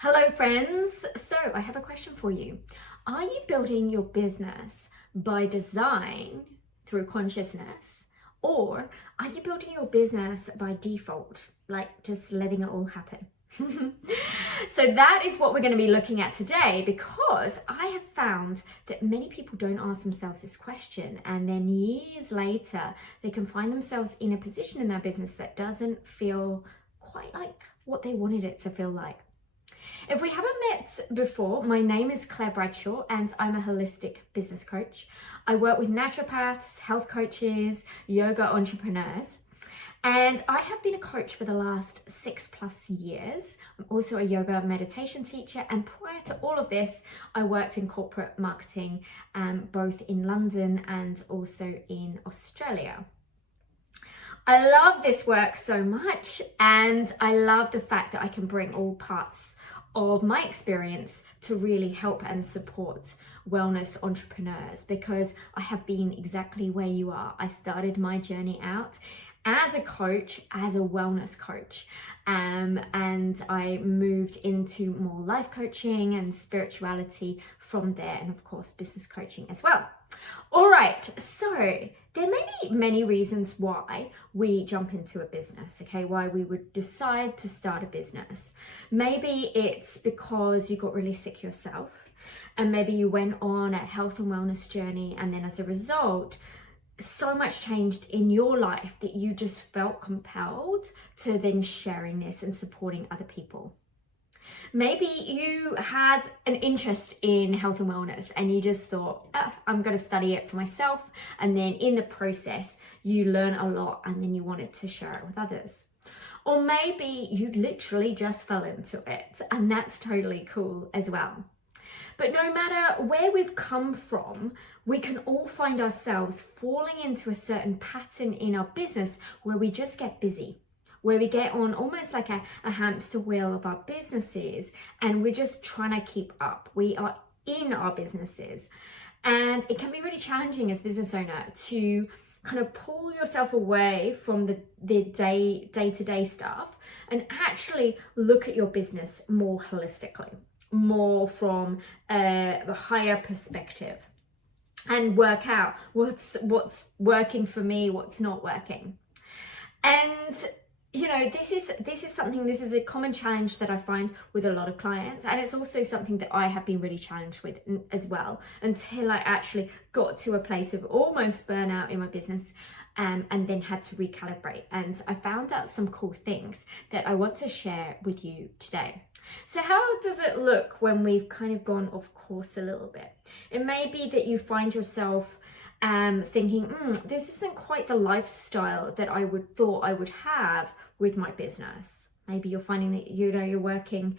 Hello friends, so I have a question for you. Are you building your business by design through consciousness, or are you building your business by default, like just letting it all happen? So that is what we're going to be looking at today, because I have found that many people don't ask themselves this question, and then years later they can find themselves in a position in their business that doesn't feel quite like what they wanted it to feel like. If we haven't met before, my name is Claire Bradshaw and I'm a holistic business coach. I work with naturopaths, health coaches, yoga entrepreneurs, and I have been a coach for the last 6+ years. I'm also a yoga meditation teacher, and prior to all of this, I worked in corporate marketing, both in London and also in Australia. I love this work so much, and I love the fact that I can bring all parts of my experience to really help and support wellness entrepreneurs, because I have been exactly where you are. I started my journey out as a coach, as a wellness coach, and I moved into more life coaching and spirituality from there, and of course business coaching as well. All right, so there may be many reasons why we jump into a business, okay? Why we would decide to start a business. Maybe it's because you got really sick yourself, and maybe you went on a health and wellness journey, and then as a result, so much changed in your life that you just felt compelled to then sharing this and supporting other people. Maybe you had an interest in health and wellness and you just thought, I'm going to study it for myself. And then in the process, you learn a lot and then you wanted to share it with others. Or maybe you literally just fell into it, and that's totally cool as well. But no matter where we've come from, we can all find ourselves falling into a certain pattern in our business where we just get busy, where we get on almost like a hamster wheel of our businesses, and we're just trying to keep up. We are in our businesses, and it can be really challenging as business owner to kind of pull yourself away from the day-to-day stuff and actually look at your business more holistically, more from a higher perspective, and work out what's working for me, what's not working. And you know, this is a common challenge that I find with a lot of clients, and it's also something that I have been really challenged with as well, until I actually got to a place of almost burnout in my business, and then had to recalibrate. And I found out some cool things that I want to share with you today. So how does it look when we've kind of gone off course a little bit? It may be that you find yourself thinking, this isn't quite the lifestyle that I thought I would have with my business. Maybe you're finding that you're working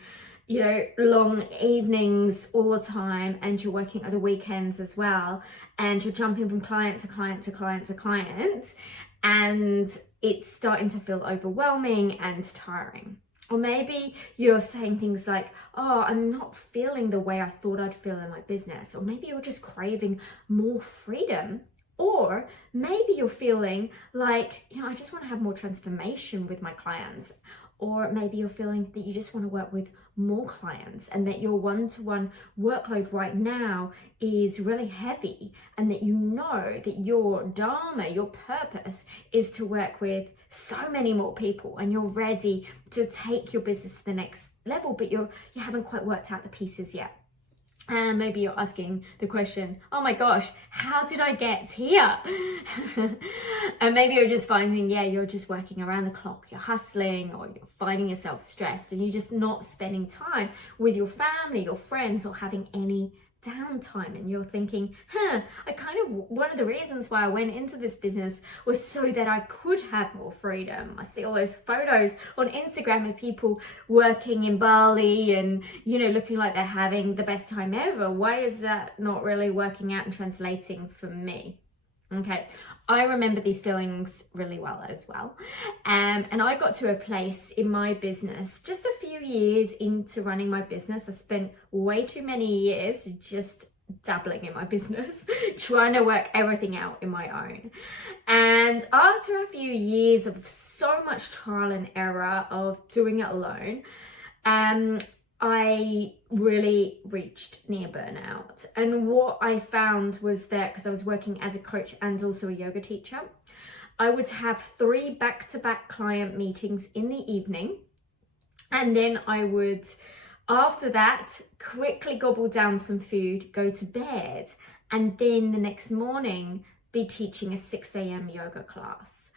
long evenings all the time, and you're working other weekends as well, and you're jumping from client to client to client to client, and it's starting to feel overwhelming and tiring. Or maybe you're saying things like, oh, I'm not feeling the way I thought I'd feel in my business. Or maybe you're just craving more freedom. Or maybe you're feeling like, I just want to have more transformation with my clients. Or maybe you're feeling that you just want to work with more clients, and that your one-to-one workload right now is really heavy, and that you know that your dharma, your purpose, is to work with so many more people, and you're ready to take your business to the next level, but you haven't quite worked out the pieces yet. And maybe you're asking the question, oh my gosh, how did I get here? And maybe you're just finding, you're just working around the clock, you're hustling, or you're finding yourself stressed, and you're just not spending time with your family, your friends, or having any downtime. And you're thinking, one of the reasons why I went into this business was so that I could have more freedom. I see all those photos on Instagram of people working in Bali and looking like they're having the best time ever. Why is that not really working out and translating for me? Okay, I remember these feelings really well as well. And I got to a place in my business just a few years into running my business. I spent way too many years just dabbling in my business, trying to work everything out in my own. And after a few years of so much trial and error of doing it alone, I really reached near burnout. And what I found was that, because I was working as a coach and also a yoga teacher, I would have 3 back-to-back client meetings in the evening. And then I would, after that, quickly gobble down some food, go to bed, and then the next morning be teaching a 6 a.m. yoga class.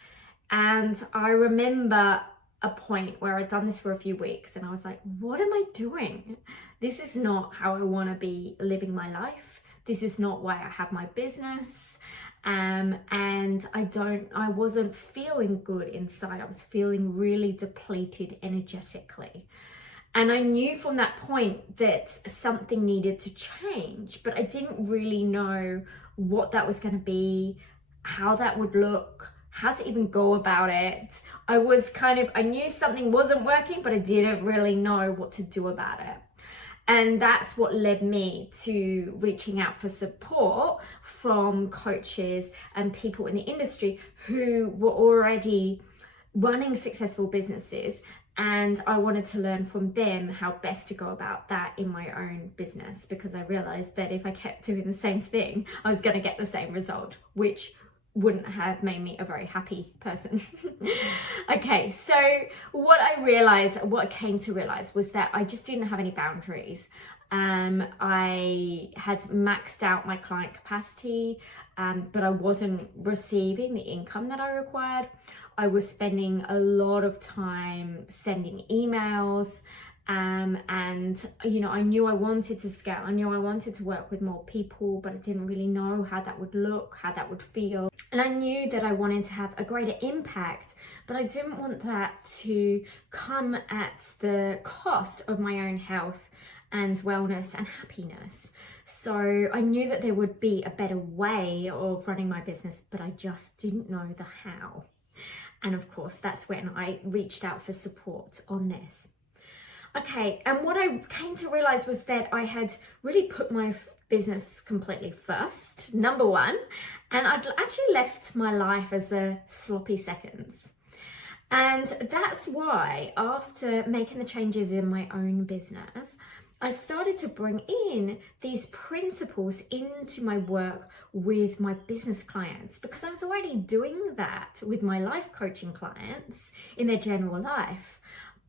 And I remember a point where I'd done this for a few weeks and I was like, what am I doing? This is not how I want to be living my life. This is not why I have my business. And I wasn't feeling good inside. I was feeling really depleted energetically. And I knew from that point that something needed to change, but I didn't really know what that was going to be, how that would look, how to even go about it. I knew something wasn't working, but I didn't really know what to do about it. And that's what led me to reaching out for support from coaches and people in the industry who were already running successful businesses. And I wanted to learn from them how best to go about that in my own business, because I realized that if I kept doing the same thing, I was going to get the same result, which wouldn't have made me a very happy person. Okay, so what I came to realize was that I just didn't have any boundaries. I had maxed out my client capacity, but I wasn't receiving the income that I required. I was spending a lot of time sending emails, and I knew I wanted to scale. I knew I wanted to work with more people, but I didn't really know how that would look, how that would feel. And I knew that I wanted to have a greater impact, but I didn't want that to come at the cost of my own health and wellness and happiness. So I knew that there would be a better way of running my business, but I just didn't know the how. And of course, that's when I reached out for support on this. Okay, and what I came to realize was that I had really put my business completely first, number one, and I'd actually left my life as a sloppy seconds. And that's why, after making the changes in my own business, I started to bring in these principles into my work with my business clients, because I was already doing that with my life coaching clients in their general life.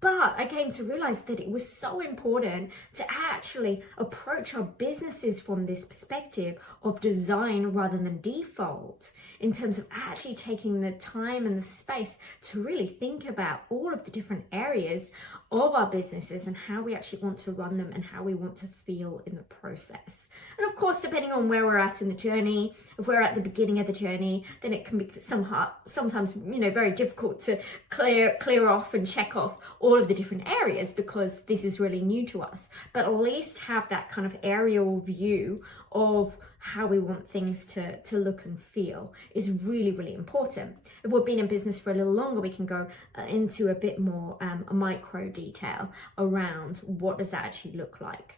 But I came to realize that it was so important to actually approach our businesses from this perspective of design rather than default, in terms of actually taking the time and the space to really think about all of the different areas of our businesses and how we actually want to run them and how we want to feel in the process. And of course, depending on where we're at in the journey, if we're at the beginning of the journey, then it can be sometimes very difficult to clear off and check off all of the different areas, because this is really new to us. But at least have that kind of aerial view of how we want things to look and feel is really, really important. If we've been in business for a little longer, we can go into a bit more micro detail around what does that actually look like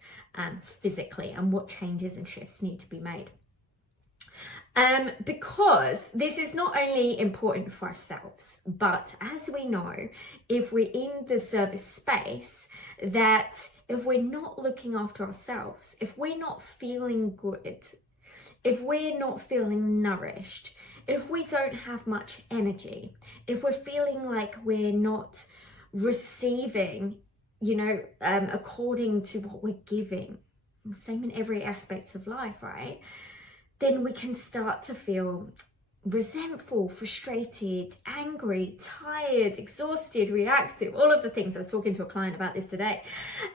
physically, and what changes and shifts need to be made. Because this is not only important for ourselves, but as we know, if we're in the service space, that if we're not looking after ourselves, if we're not feeling good, if we're not feeling nourished, if we don't have much energy, if we're feeling like we're not receiving, according to what we're giving, same in every aspect of life, right? Then we can start to feel resentful, frustrated, angry, tired, exhausted, reactive, all of the things. I was talking to a client about this today.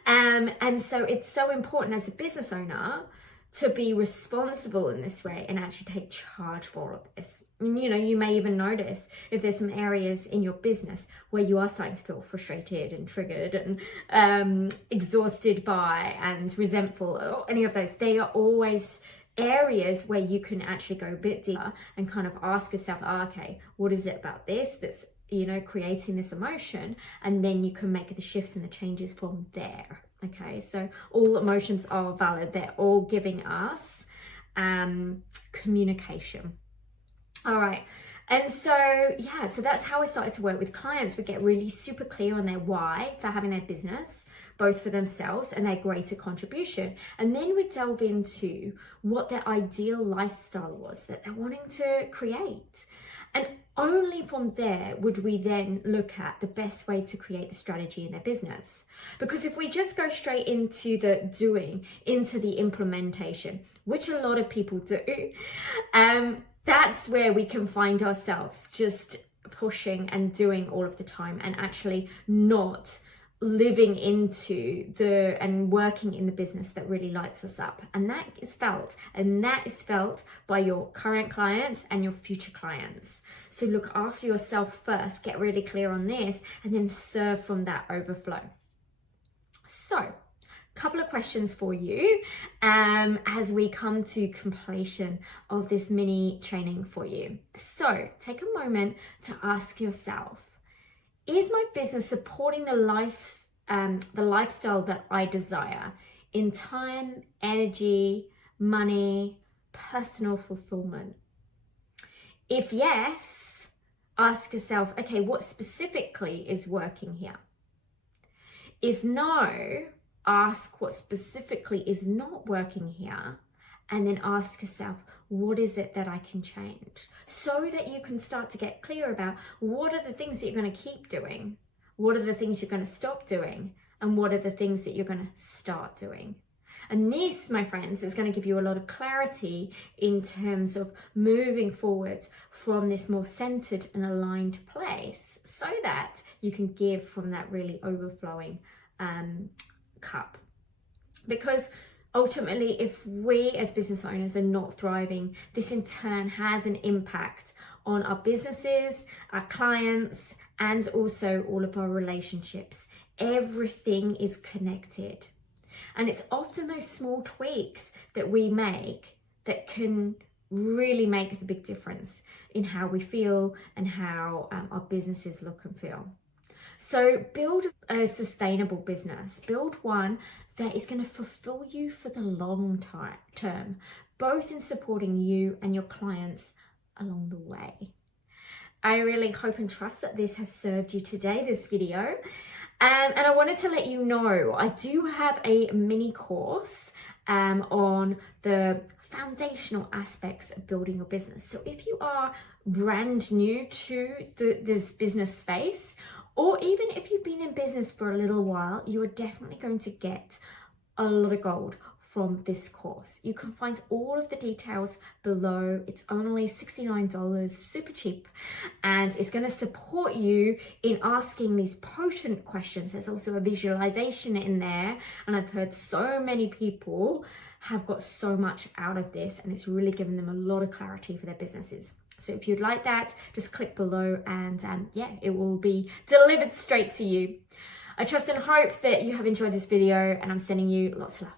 And so it's so important as a business owner to be responsible in this way and actually take charge for all of this. And, you may even notice if there's some areas in your business where you are starting to feel frustrated and triggered and exhausted by and resentful, or any of those. They are always areas where you can actually go a bit deeper and kind of ask yourself, okay, what is it about this that's creating this emotion? And then you can make the shifts and the changes from there. Okay, so all emotions are valid. They're all giving us communication. All right, And so, yeah, so that's how I started to work with clients. We get really super clear on their why for having their business, both for themselves and their greater contribution. And then we delve into what their ideal lifestyle was that they're wanting to create. And only from there would we then look at the best way to create the strategy in their business. Because if we just go straight into the doing, into the implementation, which a lot of people do, that's where we can find ourselves just pushing and doing all of the time and actually not living into and working in the business that really lights us up. And that is felt by your current clients and your future clients. So look after yourself first, get really clear on this, and then serve from that overflow. So, couple of questions for you as we come to completion of this mini training for you. So take a moment to ask yourself, is my business supporting the lifestyle that I desire in time, energy, money, personal fulfillment? If yes, ask yourself, okay, what specifically is working here? If no, ask what specifically is not working here, and then ask yourself, what is it that I can change? So that you can start to get clear about what are the things that you're going to keep doing, what are the things you're going to stop doing, and what are the things that you're going to start doing. And this, my friends, is going to give you a lot of clarity in terms of moving forward from this more centered and aligned place so that you can give from that really overflowing cup. Because ultimately, if we as business owners are not thriving, this in turn has an impact on our businesses, our clients, and also all of our relationships. Everything is connected. And it's often those small tweaks that we make that can really make the big difference in how we feel and how our businesses look and feel. So build a sustainable business. Build one that is going to fulfill you for the long term, both in supporting you and your clients along the way. I really hope and trust that this has served you today, this video. And I wanted to let you know, I do have a mini course on the foundational aspects of building your business. So if you are brand new to this business space, or even if you've been in business for a little while, you are definitely going to get a lot of gold from this course. You can find all of the details below. It's only $69, super cheap, and it's going to support you in asking these potent questions. There's also a visualization in there, and I've heard so many people have got so much out of this, and it's really given them a lot of clarity for their businesses. So if you'd like that, just click below and yeah, it will be delivered straight to you. I trust and hope that you have enjoyed this video, and I'm sending you lots of love.